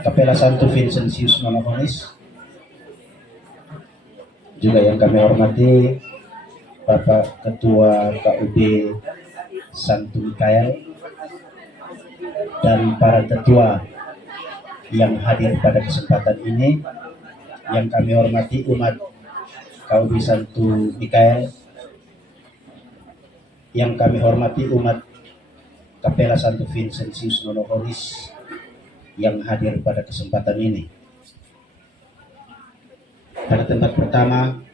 Kapela Santo Vincentius Monopolis, juga yang kami hormati Bapak Ketua KUB Santo Mikael dan para ketua yang hadir pada kesempatan ini, yang kami hormati umat KUB Santo Mikael, yang kami hormati umat Kapela Santo Vincentius Monopolis yang hadir pada kesempatan ini. Pada tempat pertama,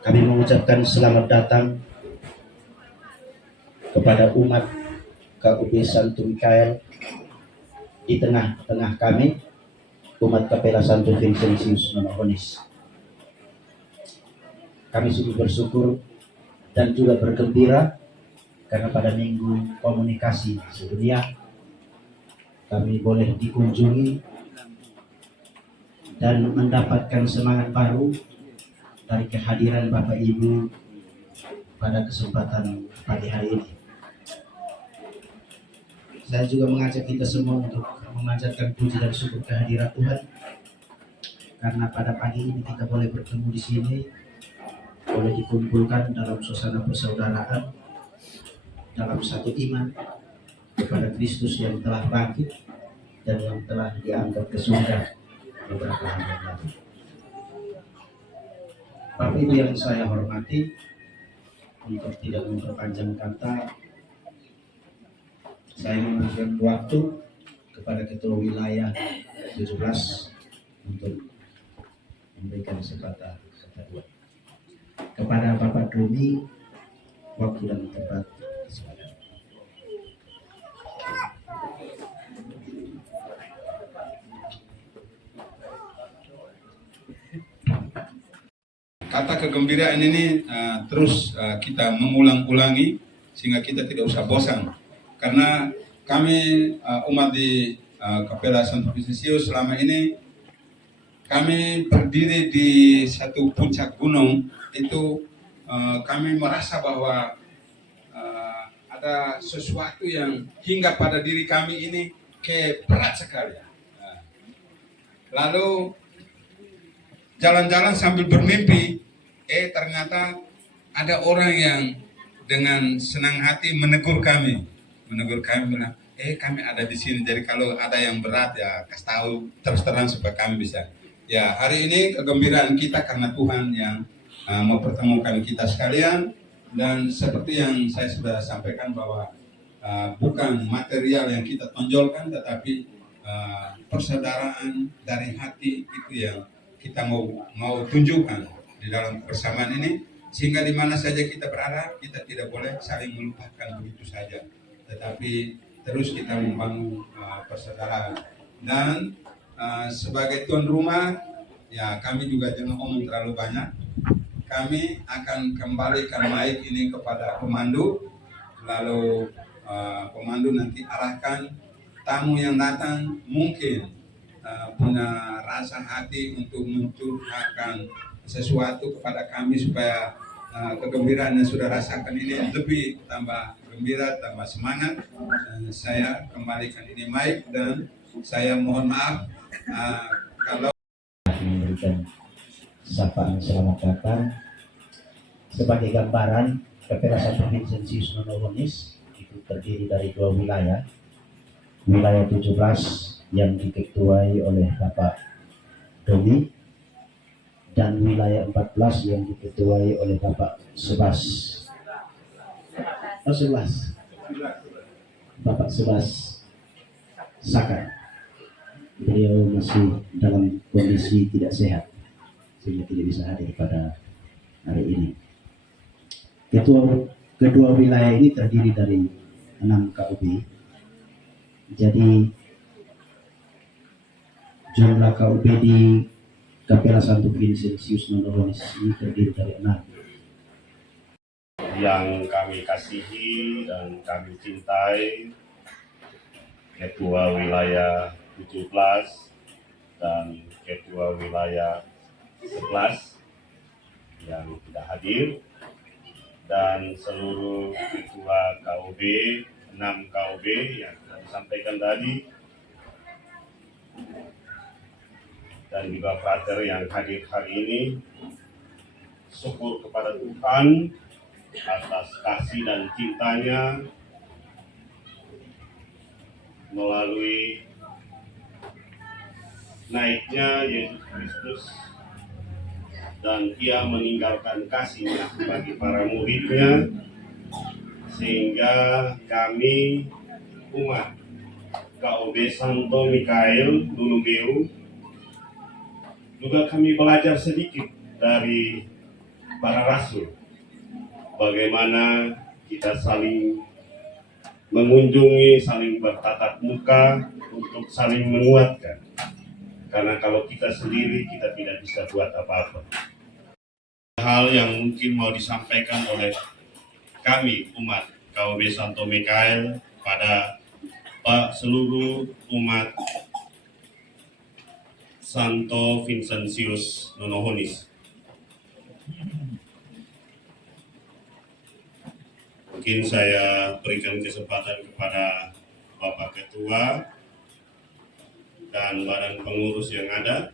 kami mengucapkan selamat datang kepada umat KUB Santo Mikael. Di tengah-tengah kami, umat Kapela Santo Vincentius Monopolis. Kami sungguh bersyukur dan juga bergembira karena pada minggu komunikasi sedunia kami boleh dikunjungi dan mendapatkan semangat baru dari kehadiran Bapak Ibu pada kesempatan pagi hari ini. Saya juga mengajak kita semua untuk memanjatkan puji dan syukur kehadiran Tuhan, karena pada pagi ini kita boleh bertemu di sini, boleh dikumpulkan dalam suasana persaudaraan, dalam satu iman kepada Kristus yang telah bangkit dan yang telah diangkat ke surga beberapa hari yang lalu. Bapak Ibu yang saya hormati, untuk tidak memperpanjang kata, saya memberikan waktu kepada Ketua Wilayah 17 untuk memberikan sepatah kata dua. Kepada Bapak Doni, waktu dan tempat silakan. Kata kegembiraan ini terus kita mengulang-ulangi sehingga kita tidak usah bosan, karena kami umat di Kapela Santo Vincentius selama ini kami berdiri di satu puncak gunung itu, kami merasa bahwa ada sesuatu yang hingga pada diri kami ini kayak berat sekali. Lalu jalan-jalan sambil bermimpi, ternyata ada orang yang dengan senang hati menegur kami bilang, kami ada di sini, jadi kalau ada yang berat ya kasih tahu terus terang supaya kami bisa. Ya, hari ini kegembiraan kita karena Tuhan yang mempertemukan kita sekalian, dan seperti yang saya sudah sampaikan bahwa bukan material yang kita tonjolkan, tetapi persaudaraan dari hati itu yang kita mau tunjukkan di dalam kebersamaan ini, sehingga di mana saja kita berada kita tidak boleh saling melupakan begitu saja, tetapi terus kita membangun persaudaraan. Dan sebagai tuan rumah, ya kami juga jangan ngomong terlalu banyak. Kami akan kembalikan mic ini kepada pemandu, lalu pemandu nanti arahkan tamu yang datang mungkin punya rasa hati untuk mencurahkan sesuatu kepada kami supaya kegembiraan yang sudah rasakan ini lebih tambah gembira, tambah semangat. Saya kembalikan ini mic dan saya mohon maaf kalau memberikan sapaan selamat datang. Sebagai gambaran, Kapela Santo Vincentius Monopolis itu terdiri dari dua wilayah. Wilayah 17 yang diketuai oleh Bapak Doni, dan wilayah 14 yang diketuai oleh Bapak Subas. Bapak Subas Saka. Beliau masih dalam kondisi tidak sehat sehingga tidak bisa hadir pada hari ini. Kedua wilayah ini terdiri dari 6 KUB. Jadi jumlah KUB di Kapela Santo Vincentius Monopolis ini terdiri dari 6. Yang kami kasihi dan kami cintai Ketua Wilayah 17 dan Ketua Wilayah 11 yang tidak hadir, dan seluruh ketua KUB, 6 KUB yang sudah disampaikan tadi. dan juga frater yang hadir hari ini. Syukur kepada Tuhan atas kasih dan cintanya melalui naiknya Yesus Kristus, dan Ia meninggalkan kasih-Nya bagi para muridnya, sehingga kami umat KOB Santo Mikael Lulubeu juga kami belajar sedikit dari para rasul, bagaimana kita saling mengunjungi, saling bertatap muka untuk saling menguatkan. Karena kalau kita sendiri, kita tidak bisa buat apa-apa. Hal yang mungkin mau disampaikan oleh kami umat KOB Santo Mikael pada seluruh umat Santo Vincentius Nonohonis. Mungkin saya berikan kesempatan kepada Bapak Ketua dan badan pengurus yang ada.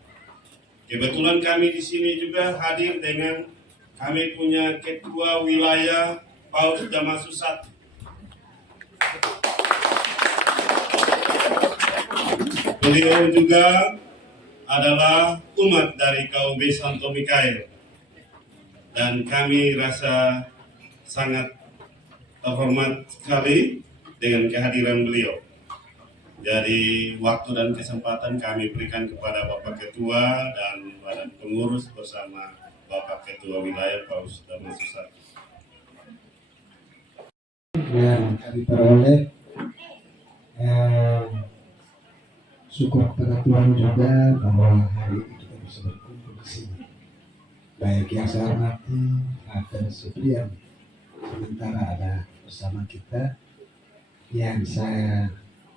Kebetulan kami di sini juga hadir dengan kami punya Ketua Wilayah Paus Damasus I. Beliau juga adalah umat dari KOB Santo Mikael, dan kami rasa sangat terhormat sekali dengan kehadiran beliau. Jadi waktu dan kesempatan kami berikan kepada Bapak Ketua dan badan pengurus bersama Bapak Ketua Wilayah Paus Damasus I. Yang kami peroleh syukur kepada Tuhan juga bahwa hari ini kita bisa berkumpul di sini. Baik yang saya hormati Raden Supriyan, sementara ada bersama kita yang saya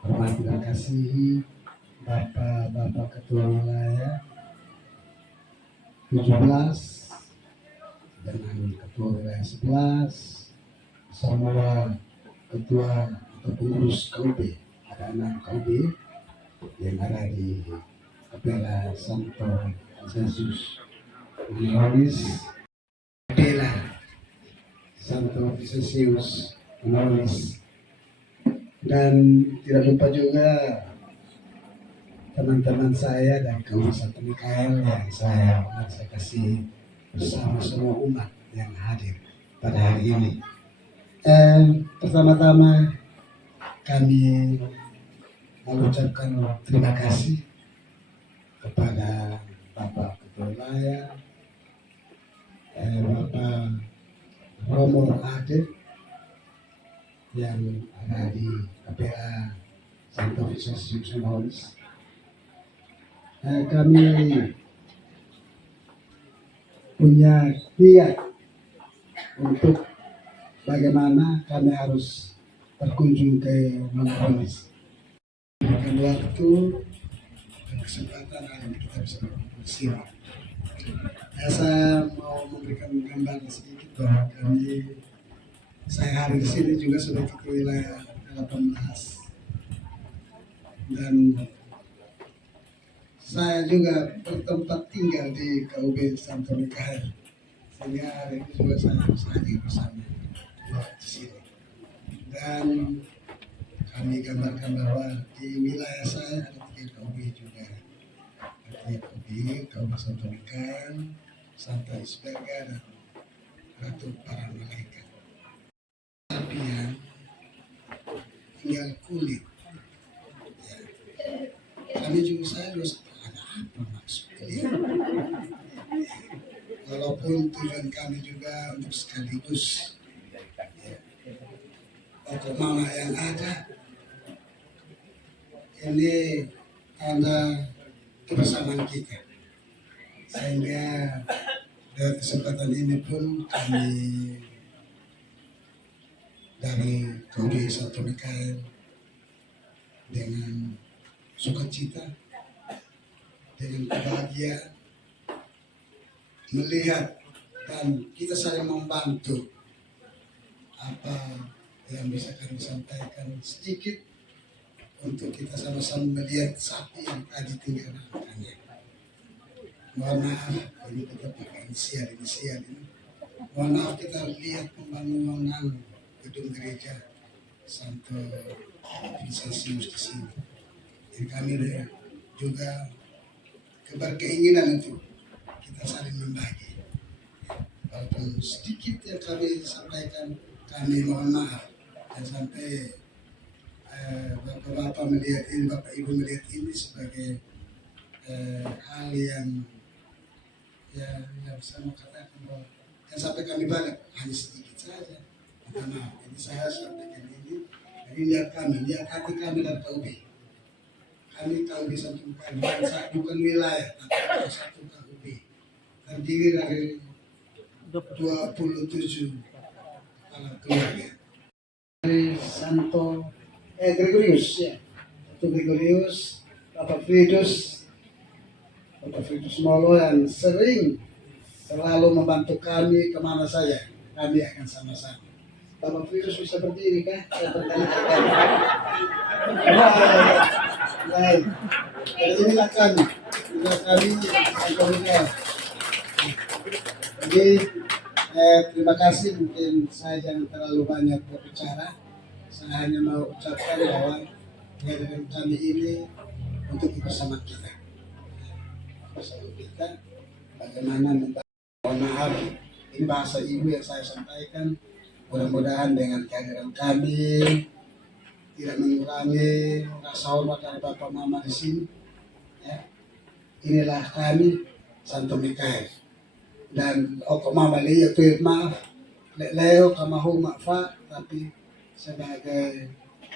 hormati dan kasihi Bapak Ketua Wilayah 17 dengan Ketua Wilayah 11, semua ketua atau pengurus KOB, ada 6 KOB yang ada di Kapela Santo Vincentius Nonohonis, Kapela Santo Vincentius Nonohonis, dan tidak lupa juga teman-teman saya dan KOB Santo Mikael yang saya kasih bersama semua umat yang hadir pada hari ini. Pertama-tama kami mengucapkan terima kasih kepada Bapak Ketua Wilayah, Bapak Romo Ade yang ada di Kapela Santo Vincentius Nonohonis. Kami punya niat untuk bagaimana kami harus berkunjung ke Nonohonis. Berikan waktu dan kesempatan agar kita bisa berkumpul di sini. Saya mau memberikan gambaran sedikit bahwa saya hari di sini juga sebagai Ketua Wilayah 18, dan saya juga bertempat tinggal di KOB Santo Mikael, sehingga hari ini juga saya harus hadir bersama di sini. Dan kami gambarkan bahwa di wilayah saya ada 3 KOB juga, ada 3 KOB Santo Mikael, Santa Isberga, dan Ratu Para Malaikat. Tapi yang tinggal kulit, ya. Kami juga saya harus ada apa maksudnya. Walaupun tujuan kami juga untuk sekaligus pokok mana yang ada ini ada kebersamaan kita, sehingga dari kesempatan ini pun kami dari KOB Santo Mikael dengan sukacita, dengan kebahagiaan melihat dan kita saling membantu apa yang bisa kami sampaikan sedikit untuk kita sama-sama melihat sapi yang tadi tinggal makannya. mohon maaf ini kita pakai inisial ini. Mohon maaf kita lihat pembangunan gedung gereja Santo Vincentius di sini. Dan kami juga berkeinginan untuk kita saling membagi. Walaupun sedikit yang kami sampaikan, kami mohon maaf. Dan sampai Bapak-Bapak melihat ini, Bapak Ibu melihat ini sebagai hal yang bisa mengatakan bahwa dan sampai kami balik hanya sedikit saja. Minta maaf. Jadi saya sampaikan ini. Jadi lihat hati kami dan KUB. Kami KUB Santo Mikael bukan wilayah, tapi satu KUB. Terdiri dari 27 kepala keluarga. Dari Santo Gregorius ya. Santo Gregorius, Bapak Fridus Molo yang sering selalu membantu kami kemana saja. Kami akan sama-sama. Bapak Fridus bisa berdiri kah? Saya berkali-kali. Baik. Jadi inilah kami. Santo Mikael. Jadi terima kasih, mungkin saya jangan terlalu banyak berbicara. Saya hanya mau ucapkan bahwa kehadiran kami ini untuk bersama kita. Bersama kita bagaimana mohon maaf, ini bahasa ibu yang saya sampaikan. Mudah-mudahan dengan kehadiran kami tidak mengurangi rasa hormat dari Bapak Mama di sini. Ya. Inilah kami Santo Mikael. Dan Mama Leo tuh maaf, Leo kamahu maaf, tapi sebagai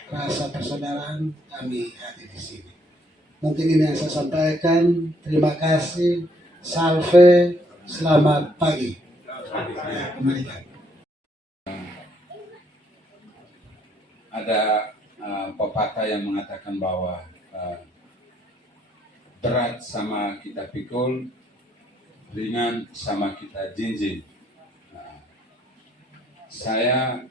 rasa persaudaraan kami hadir di sini. Mungkin ini yang saya sampaikan. Terima kasih. Salve, selamat pagi. Ya, kembalikan. Ada pepatah yang mengatakan bahwa berat sama kita pikul, ringan sama kita jinjing. Saya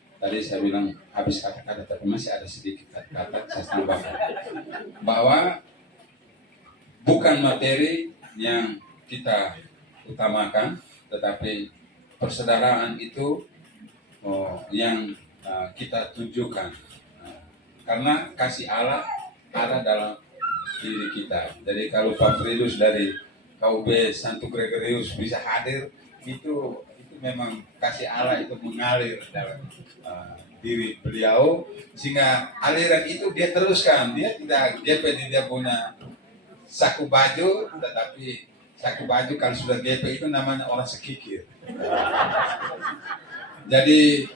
bilang habis kata-kata, tapi masih ada sedikit kata-kata saya tambahkan bahwa bukan materi yang kita utamakan, tetapi persaudaraan itu yang kita tunjukkan, karena kasih Allah ada dalam diri kita. Jadi kalau Pak Fridus dari KUB Santo Gregorius bisa hadir, itu memang kasih Allah itu mengalir dalam diri beliau, sehingga aliran itu dia teruskan. Dia tidak GP, dia punya saku baju, tetapi saku baju kalau sudah GP itu namanya orang sekikir. Jadi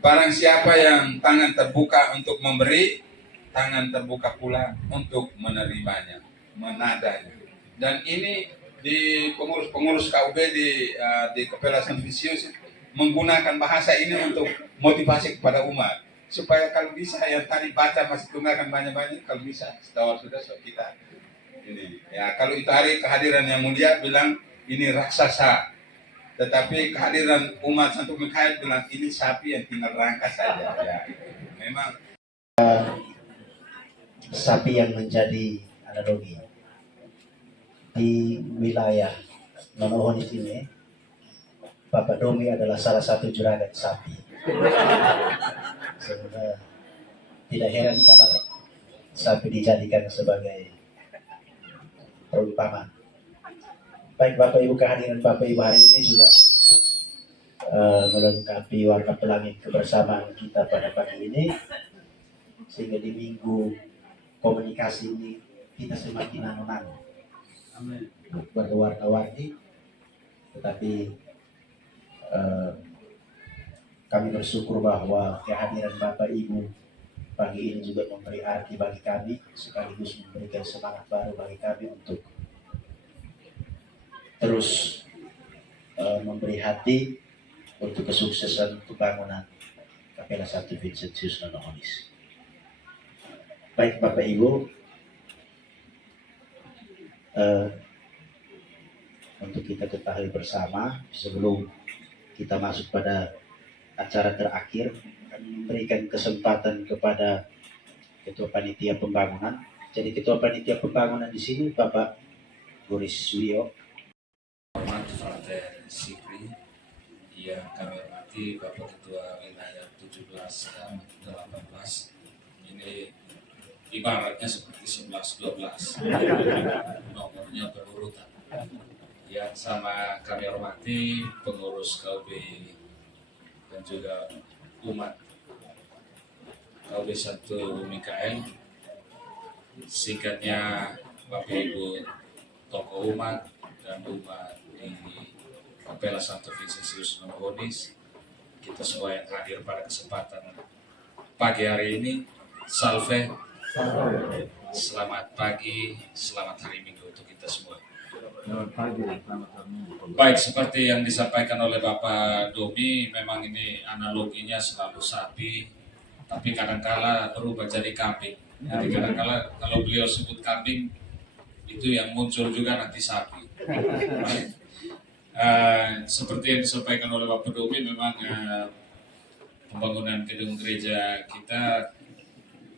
barang siapa yang tangan terbuka untuk memberi, tangan terbuka pula untuk menerimanya, menadanya. Dan ini di pengurus KUB di Kepala San Visius menggunakan bahasa ini untuk motivasi kepada umat, supaya kalau bisa yang tadi baca masih tunggakan banyak-banyak, kalau bisa setahu sudah kita ini ya. Kalau itu hari kehadiran yang mulia bilang ini raksasa, tetapi kehadiran umat Santo Mikael bilang ini sapi yang tinggal rangka saja ya. Memang sapi yang menjadi analogi di wilayah Nonohon ini. Bapak Domi adalah salah satu juragan sapi. Sehingga tidak heran karena sapi dijadikan sebagai perumpamaan. Baik Bapak Ibu, kehadiran Bapak Ibu hari ini juga melengkapi warna pelangi kebersamaan kita pada pagi ini, sehingga di minggu komunikasi ini kita semakin nano-nano, berwarna-warni, tetapi kami bersyukur bahwa kehadiran Bapak Ibu pagi ini juga memberi arti bagi kami, sekaligus memberikan semangat baru bagi kami untuk terus memberi hati untuk kesuksesan pembangunan Kapela Santo Vincentius Nonohonis. Baik Bapak Ibu, untuk kita ketahui bersama sebelum kita masuk pada acara terakhir, kami memberikan kesempatan kepada Ketua Panitia Pembangunan. Jadi Ketua Panitia Pembangunan di sini Bapak Boris Suryo Sikri, yang kami hormati Bapak Ketua Wilayah 17 dan 18. Ini ibaratnya seperti 11-12, nomornya berurutan. Yang sama kami hormati pengurus KUB dan juga umat KUB 1 Mikael, singkatnya Bapak Ibu tokoh umat dan umat di Kapela Santo Vincentius Nononis, kita semua yang hadir pada kesempatan pagi hari ini. Salve, selamat pagi, selamat hari Minggu untuk kita semua. Baik, seperti yang disampaikan oleh Bapak Domi, memang ini analoginya selalu sapi, tapi kadangkala berubah jadi kambing. Jadi kadangkala kalau beliau sebut kambing, itu yang muncul juga nanti sapi. Seperti yang disampaikan oleh Bapak Domi, memang pembangunan gedung gereja kita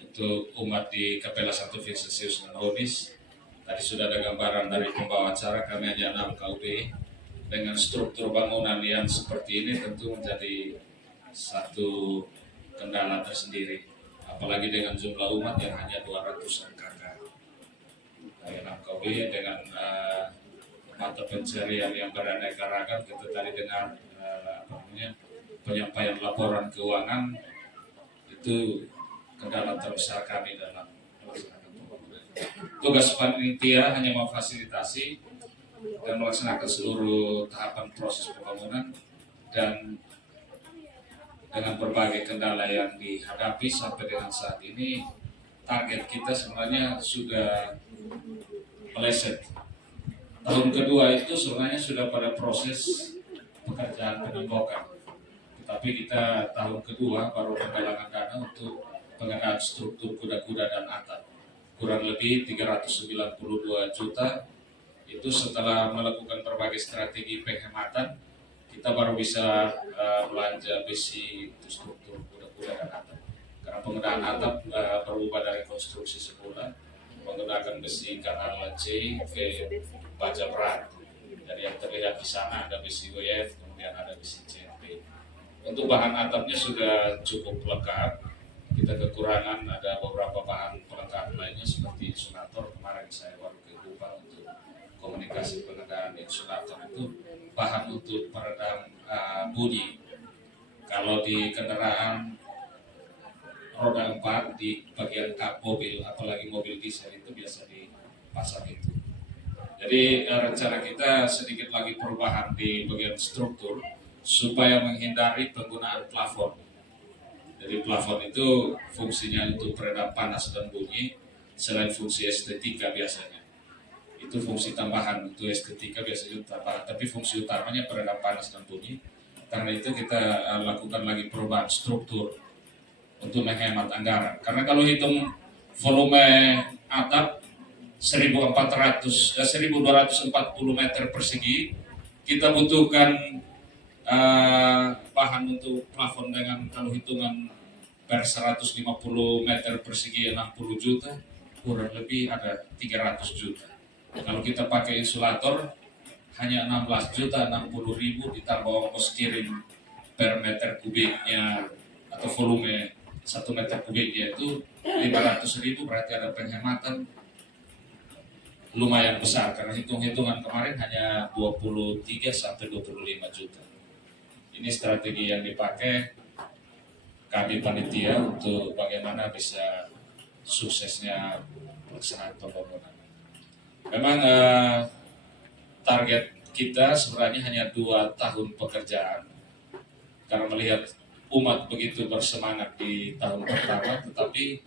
untuk umat di Kapela Santo Vincentius Nononis, tadi sudah ada gambaran dari pembawa acara. Kami hanya 6 KUB dengan struktur bangunan yang seperti ini tentu menjadi satu kendala tersendiri, apalagi dengan jumlah umat yang hanya 200-an kakak. Dari 6 KUB dengan mata pencarian yang beraneka ragam, kita tadi dengar penyampaian laporan keuangan, itu kendala terbesar kami dalam melaksanakan pembangunan. Tugas panitia hanya memfasilitasi dan melaksanakan seluruh tahapan proses pembangunan, dan dengan berbagai kendala yang dihadapi sampai dengan saat ini, target kita sebenarnya sudah meleset. Tahun kedua itu sebenarnya sudah pada proses pekerjaan penembokan, tetapi kita tahun kedua baru penggalangan dana untuk pengadaan struktur kuda-kuda dan atap, kurang lebih 392 juta. Itu setelah melakukan berbagai strategi penghematan, kita baru bisa belanja besi untuk struktur kuda-kuda dan atap. Karena penggunaan atap berubah dari konstruksi semula, menggunakan besi kanal C ke baja berat. Jadi yang terlihat di sana ada besi WF, kemudian ada besi CNP. Untuk bahan atapnya sudah cukup lengkap. Kita kekurangan ada beberapa bahan pelengkap lainnya seperti insulator. Kemarin saya baru ke Kupang untuk komunikasi pengadaan insulator, itu bahan untuk peredam bunyi. Kalau di kendaraan roda 4 di bagian kap mobil, apalagi mobil diesel, itu biasa dipasang itu. Jadi rencana kita sedikit lagi perubahan di bagian struktur supaya menghindari penggunaan plafon. Jadi plafon itu fungsinya untuk peredam panas dan bunyi, selain fungsi estetika biasanya. Itu fungsi tambahan, untuk estetika biasanya tambahan, tapi fungsi utamanya peredam panas dan bunyi. Karena itu kita lakukan lagi perubahan struktur untuk menghemat anggaran. Karena kalau hitung volume atap 1240 meter persegi, kita butuhkan bahan untuk plafon dengan kalau hitungan per 150 meter persegi 60 juta, kurang lebih ada 300 juta. Kalau kita pakai insulator hanya 16 juta 60 ribu, ditambah ongkos kirim per meter kubiknya atau volume 1 meter kubiknya itu 500 ribu, berarti ada penghematan lumayan besar. Karena hitung-hitungan kemarin hanya 23 sampai 25 juta. Ini strategi yang dipakai kami panitia untuk bagaimana bisa suksesnya pelaksanaan pembangunan. Memang target kita sebenarnya hanya 2 tahun pekerjaan, karena melihat umat begitu bersemangat di tahun pertama, tetapi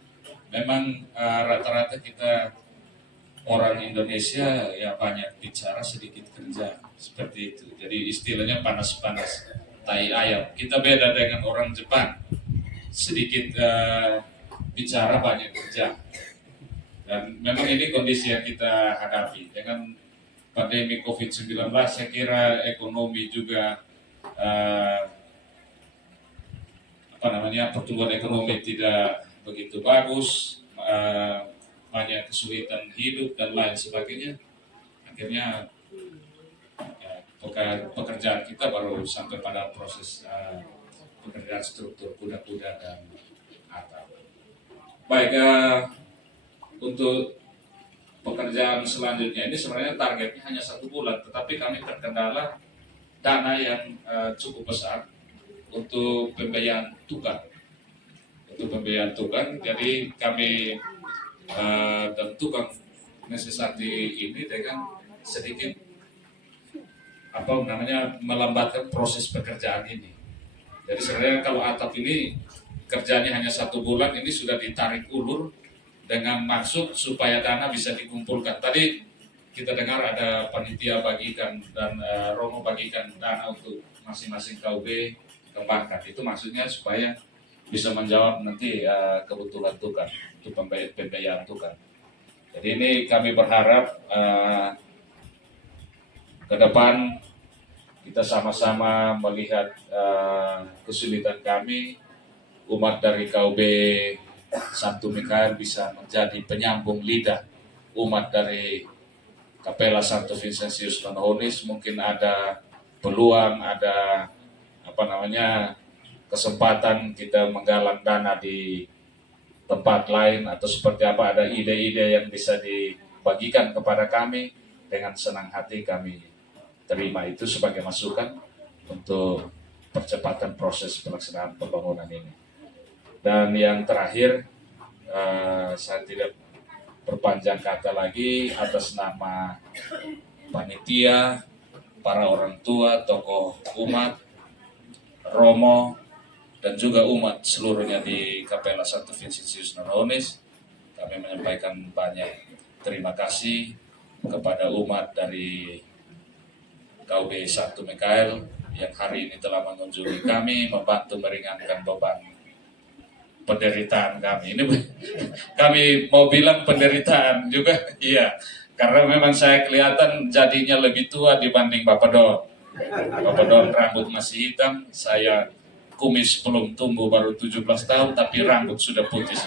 memang rata-rata kita orang Indonesia ya banyak bicara sedikit kerja, seperti itu. Jadi istilahnya panas-panas tai ayam. Kita beda dengan orang Jepang, sedikit bicara banyak kerja. Dan memang ini kondisi yang kita hadapi dengan pandemi COVID-19. Saya kira ekonomi juga pertumbuhan ekonomi tidak begitu bagus, banyak kesulitan hidup dan lain sebagainya. Akhirnya pekerjaan kita baru sampai pada proses pekerjaan struktur kuda-kuda dan atap. Baik, untuk pekerjaan selanjutnya ini sebenarnya targetnya hanya 1 bulan, tetapi kami terkendala dana yang cukup besar untuk pembiayaan tukang. Jadi kami dan tukang Mesesati ini dengan sedikit melambatkan proses pekerjaan ini. Jadi sebenarnya kalau atap ini kerjanya hanya 1 bulan, ini sudah ditarik ulur dengan maksud supaya dana bisa dikumpulkan. Tadi kita dengar ada panitia bagikan dan Romo bagikan dana untuk masing-masing KUB kembangkan. Itu maksudnya supaya bisa menjawab nanti kebutuhan tukang untuk pembiayaan tukang. Jadi ini kami berharap ke depan kita sama-sama melihat kesulitan kami, umat dari KUB Santo Mikael bisa menjadi penyambung lidah umat dari Kapela Santo Vincentius Manohonis. Mungkin ada peluang, ada kesempatan kita menggalang dana di tempat lain atau seperti apa, ada ide-ide yang bisa dibagikan kepada kami, dengan senang hati kami terima itu sebagai masukan untuk percepatan proses pelaksanaan pembangunan ini. Dan yang terakhir, saya tidak berpanjang kata lagi, atas nama panitia, para orang tua, tokoh umat, Romo, dan juga umat seluruhnya di Kapela Santo Vincentius Manohonis, kami menyampaikan banyak terima kasih kepada umat dari KUB Santo Mikael yang hari ini telah mengunjungi kami, membantu meringankan beban penderitaan kami. Ini kami mau bilang penderitaan juga, iya, karena memang saya kelihatan jadinya lebih tua dibanding Bapak Don. Bapak Don rambut masih hitam, saya kumis belum tumbuh, baru 17 tahun, tapi rambut sudah putih.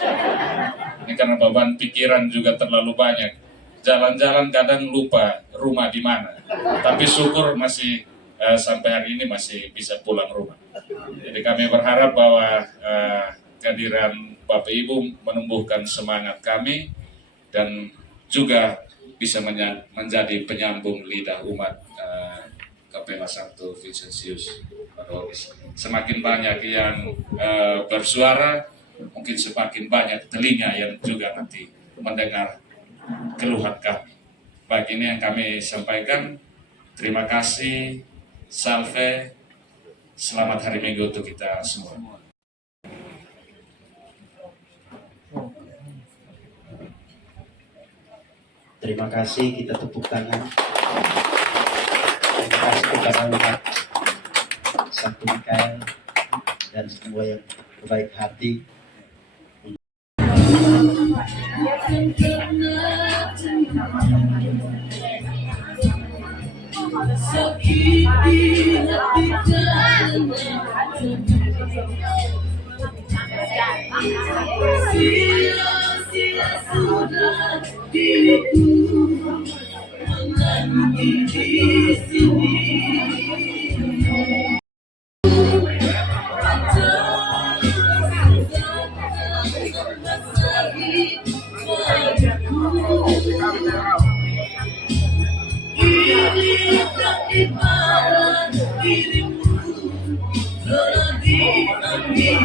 Ini karena beban pikiran juga terlalu banyak. Jalan-jalan kadang lupa rumah di mana, tapi syukur masih sampai hari ini masih bisa pulang rumah. Jadi kami berharap bahwa kehadiran Bapak Ibu menumbuhkan semangat kami dan juga bisa menjadi penyambung lidah umat Kapela Santo Vincentius Manohonis. Semakin banyak yang bersuara, mungkin semakin banyak telinga yang juga nanti mendengar keluhan kami. Baik, ini yang kami sampaikan. Terima kasih. Salve. Selamat hari Minggu untuk kita semua. Terima kasih, kita tepuk tangan. Terima kasih kepada umat Santo Mikael dan semua yang berbaik hati. Sila sudah diriku menanti di sini. Inilah ibarat dirimu telah diambil